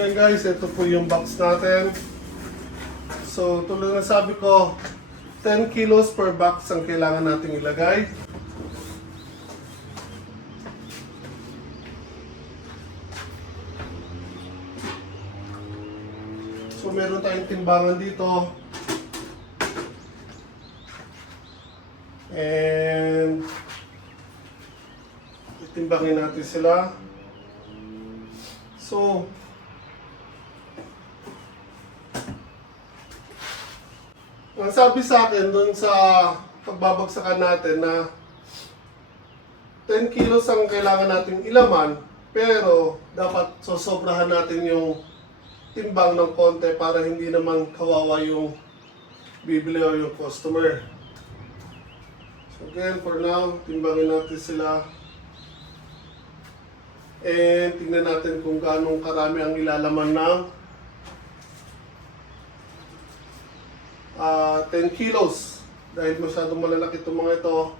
Okay guys, ito po yung box natin. So tulad na sabi ko, 10 kilos per box ang kailangan nating ilagay. So meron tayong timbangan dito. And itimbangin natin sila. So ang sabi sa akin doon sa pagbabagsakan natin na 10 kilos ang kailangan nating ilaman, pero dapat sosobrahan natin yung timbang ng konti para hindi naman kawawa yung bibili o yung customer. So again, for now, timbangin natin sila. And tingnan natin kung gaano karami ang ilalaman ng 10 kilos. Dahil masyadong malalaki itong mga ito.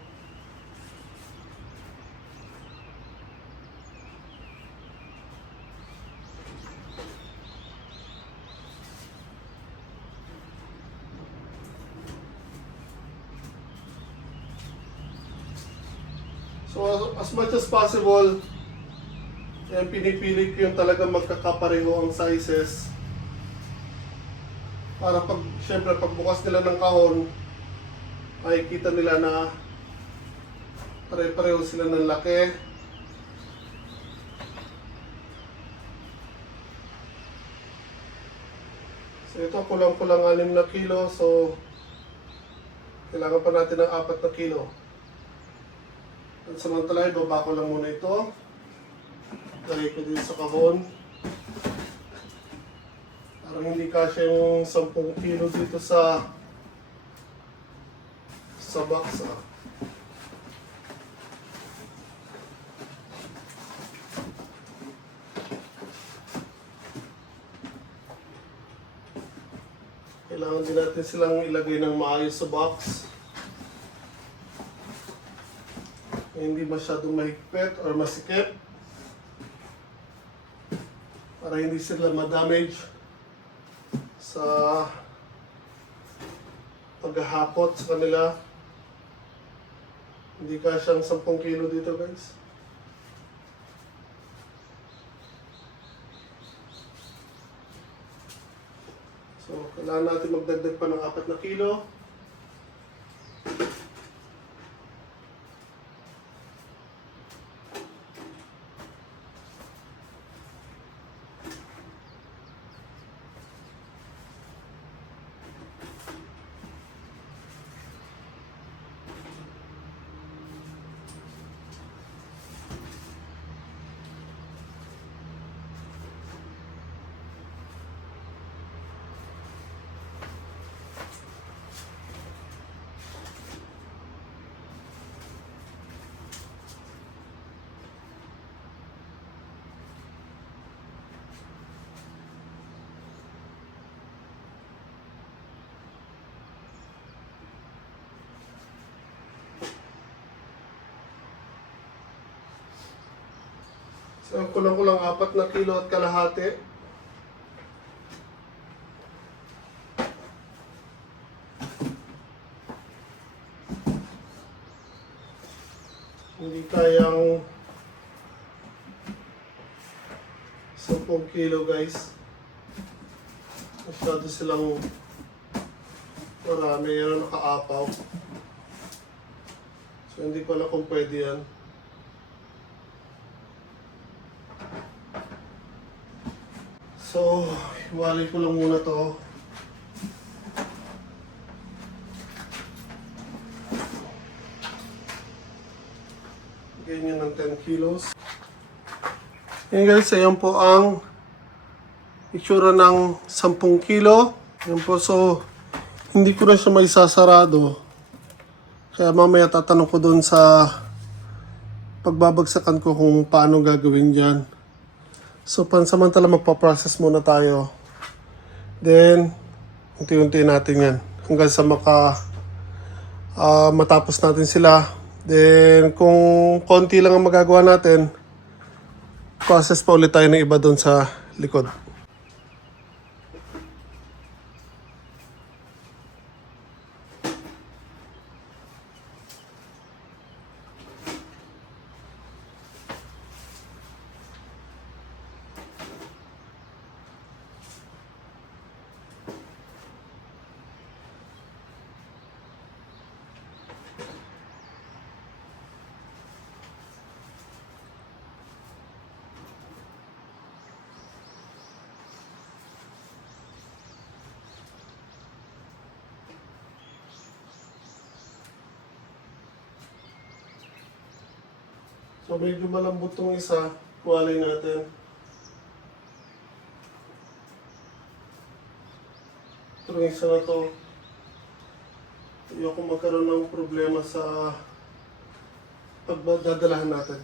So as much as possible, pinipili ko yung talagang magkakapareho ang sizes. Para syempre pagbukas nila ng kahon, ay kita nila na pare-pareho sila ng laki. So ito kulang-kulang 6 na kilo, so kailangan pa natin ng 4 na kilo. At samantala, ibaba ko lang muna ito. Lagay ko din sa kahon. Parang hindi kasya yung 10 kilo dito sa box. Kailangan din natin silang ilagay ng maayos sa box. Hindi masyadong mahigpit or masikip. Para hindi sila ma-damage sa paghahakot sa kanila. Hindi kasyang 10 kilo dito guys. So kailangan natin magdagdag pa ng 4 na kilo. So, kulang-kulang 4 na kilo at kalahati. Hindi kayang 10 kilo guys. Masyado silang marami. Yan ang nakaapaw. So, hindi ko alam kung pwede yan. So, hiwalay ko lang muna to. Ganyan ng 10 kilos. Yan guys, ayan po ang itsura ng 10 kilo. Yan po, so hindi ko na siya may sasarado. Kaya mamaya tatanong ko doon sa pagbabagsakan ko kung paano gagawin dyan. So, pansamantala magpa-process muna tayo. Then, unti-unti natin yan. Hanggang sa matapos natin sila. Then, kung konti lang ang magagawa natin, process pa ulit tayo ng iba doon sa likod. So medyo malambot tong isa, kuwalay natin. Pero yung isa na to, ayoko magkaroon ng problema sa pagdadalahan natin.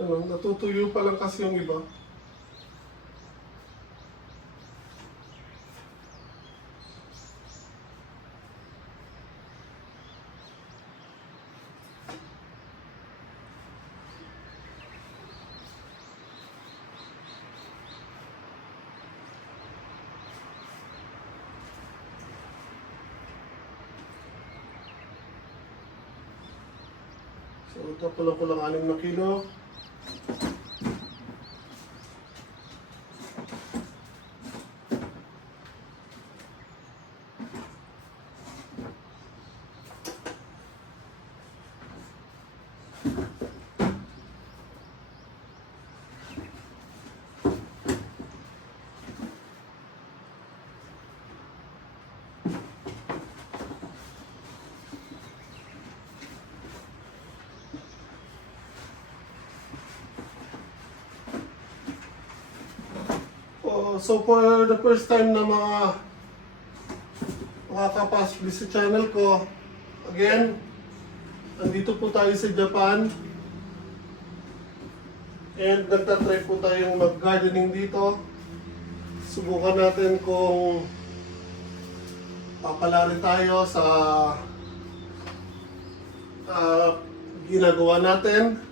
Ano, natutuyo pa lang kasi yung iba. So ito ko lang 6 na kilo. So for the first time na makakapasok sa channel ko, again, nandito po tayo sa Japan. And nagtatry po tayong mag-gardening dito. Subukan natin kung papalari tayo sa ginagawa natin.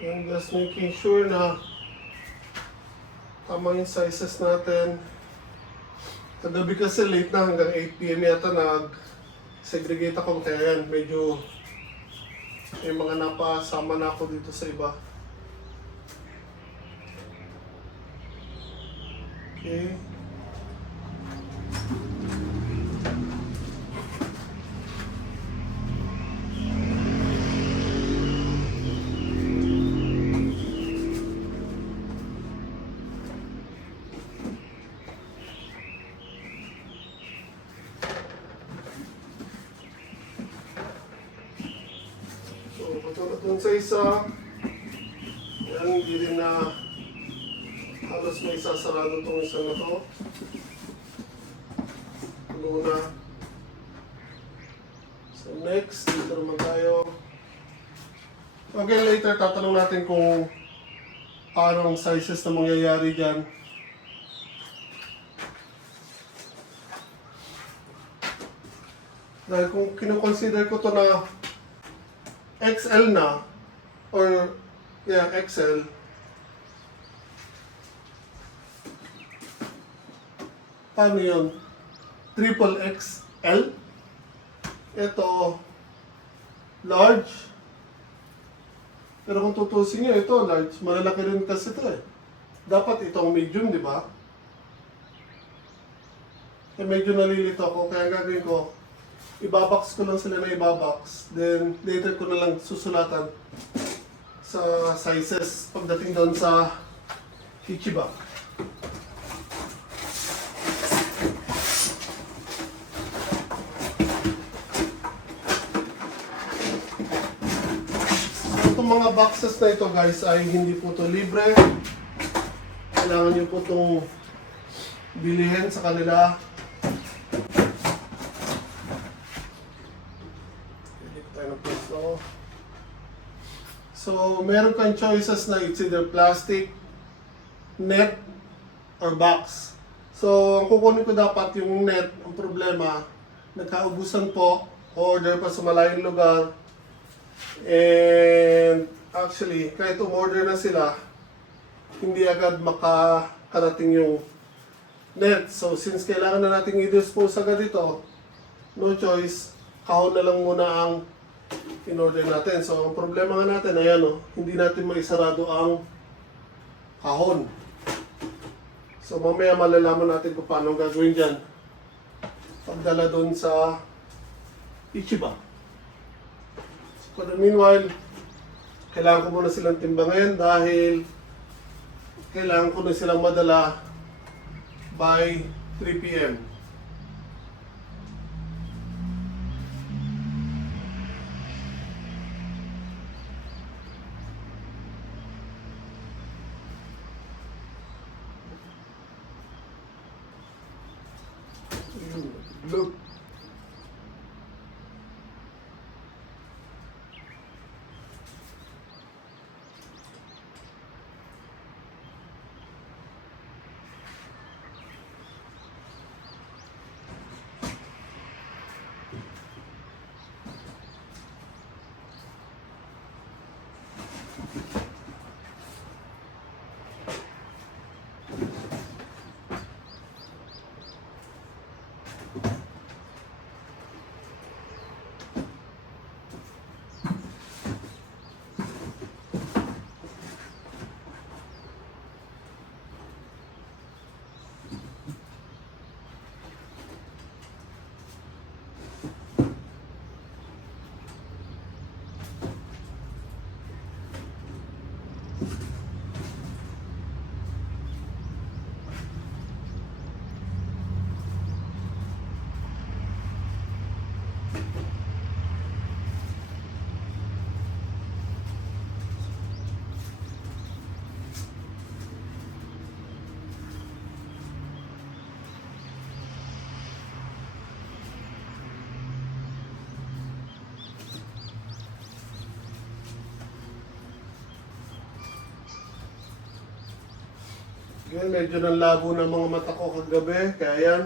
And just making sure na tama yung sizes natin. Kagabi kasi late na, hanggang 8 PM yata nag-segregate ako, kaya yan, medyo may mga napasama na ako dito sa iba. Okay. Katulad dun sa isa, yan, hindi rin na halos may sasarado itong isa na to. Tulo na. So next, dito naman tayo. Okay, later tatanong natin kung paano ang sizes na mangyayari dyan. Dahil kung kinoconsider ko to na XL na, or yeah, XL, paano yun? Triple XL? Ito, large. Pero kung tutusin nyo, ito large. Malalaki rin kasi ito eh. Dapat itong medium, di ba? Eh, medyo nalilito ako, kaya gagawin ko, ibabox ko lang sila na ibabox. Then, later ko na lang susulatan sa sizes pagdating doon sa Ichiba. mga boxes na ito guys ay hindi po to libre. Kailangan nyo po itong bilihin sa kanila. Pili tayo ng pwesto. So, meron kang choices na it's either plastic, net, or box. So, ang kukunin ko dapat yung net. Ang problema, nagkaubusan po, order pa sa malayong lugar. And actually, kahit umorder na sila, hindi agad makakarating yung net. So, since kailangan na natin i-dispose agad ito, no choice, kahon na lang muna ang in-order natin. So, ang problema nga natin, ayan o, hindi natin maisarado ang kahon. So, mamaya malalaman natin kung paano gagawin dyan. Pagdala doon sa Ichiba. So, meanwhile, kailangan ko muna silang timbangin dahil kailangan ko na silang madala by 3 p.m. Look. Yan, medyo nanlabo ng mga mata ko kagabi, kaya yan.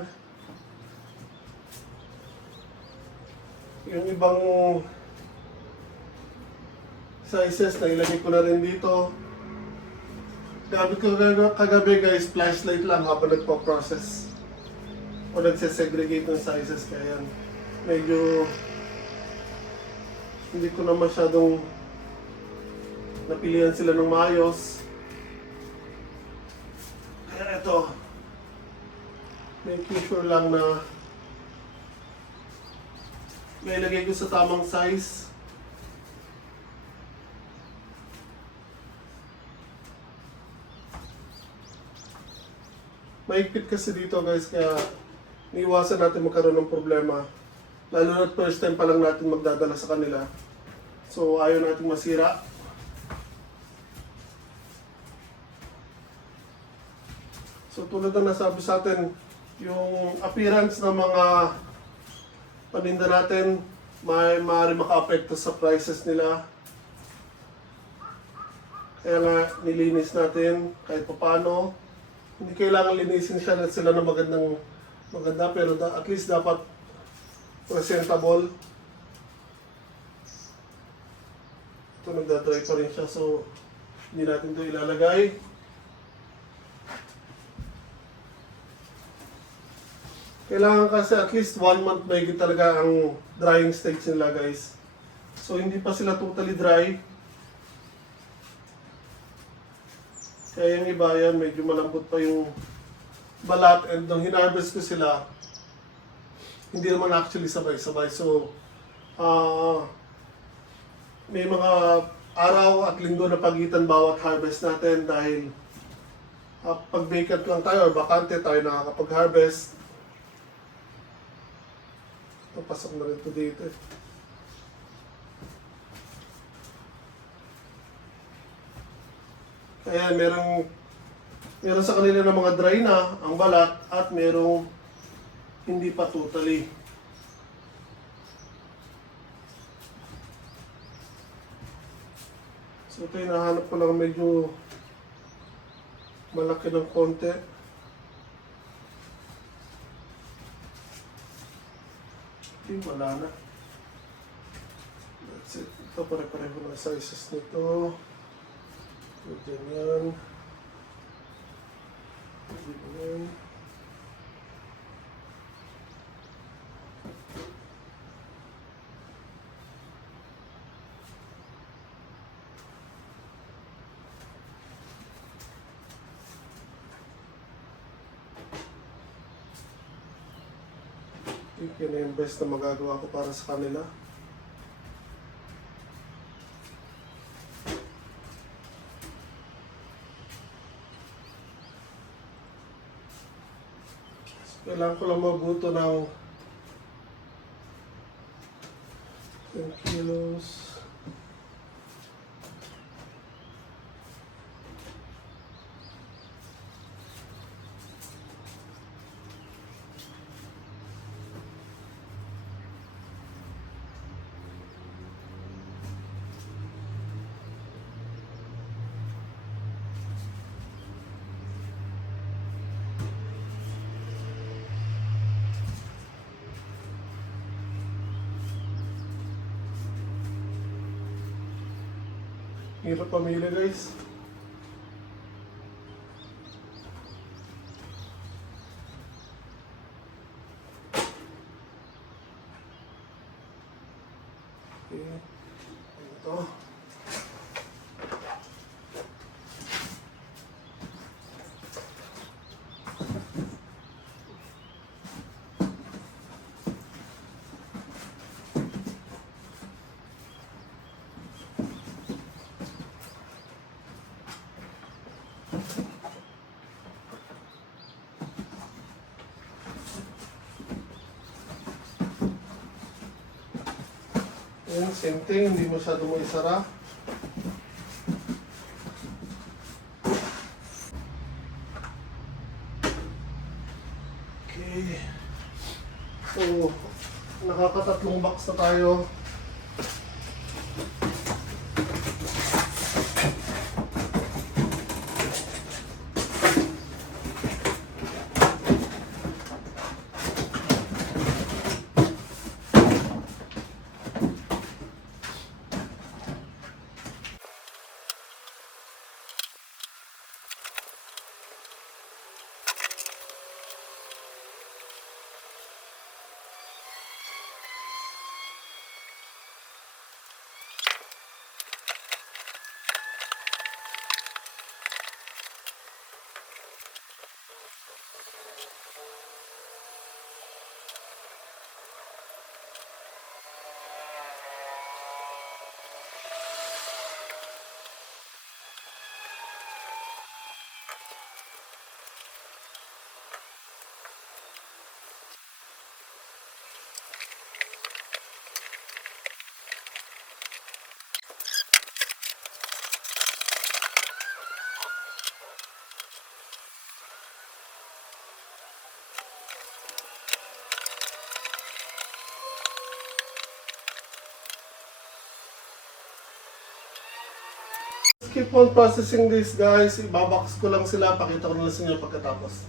Yung ibang sizes na ilagay ko na rin dito. Gamit ko kagabi guys, flashlight lang habang nagpo-process. O nagsesegregate ng sizes, kaya yan. Medyo hindi ko na masyadong napilihan sila ng maayos. Kaya ito, making sure lang na nailagay ko sa tamang size. Maigpit kasi dito guys, kaya iiwasan natin magkaroon ng problema. Lalo na first time pa lang natin magdadala sa kanila. So ayaw natin masira. So tulad ng nasabi sa atin, yung appearance ng mga paninda natin maaari maka-apekto sa prices nila. Kaya nga nilinis natin kahit paano. Hindi kailangan linisin sila na maganda, pero at least dapat presentable. Ito nagdadry pa rin siya, so hindi natin ito ilalagay. Kailangan kasi at least 1 month mahigit talaga ang drying stage nila guys. So hindi pa sila totally dry. Kaya yung iba yan, medyo malambot pa yung balat, and nung hinarvest ko sila, hindi naman actually sabay-sabay. So may mga araw at linggo na pagitan bawat harvest natin dahil pag vacant lang tayo or bakante tayo nakakapag-harvest. Pasok na rin ito dito. Ayan, meron sa kanila ng mga dry na ang balat at merong hindi pa totally. So ito yung nahanap ko lang medyo malaki ng konti. Okay, wala na. That's it. Ito pare-pareho na sizes nito. So, ganyan. Ganyan. Yun na yung best na magagawa ko para sa kanila. So, kailangan ko lang mabuto ng 10 kilos. Hirap pamili guys. Okay. Ito. Ayan, same thing, hindi masyado mo isara. Okay. So, nakakatatlong box na tayo. Keep on processing this guys. Ibabox ko lang sila. Pakita ko na lang sa inyo pagkatapos.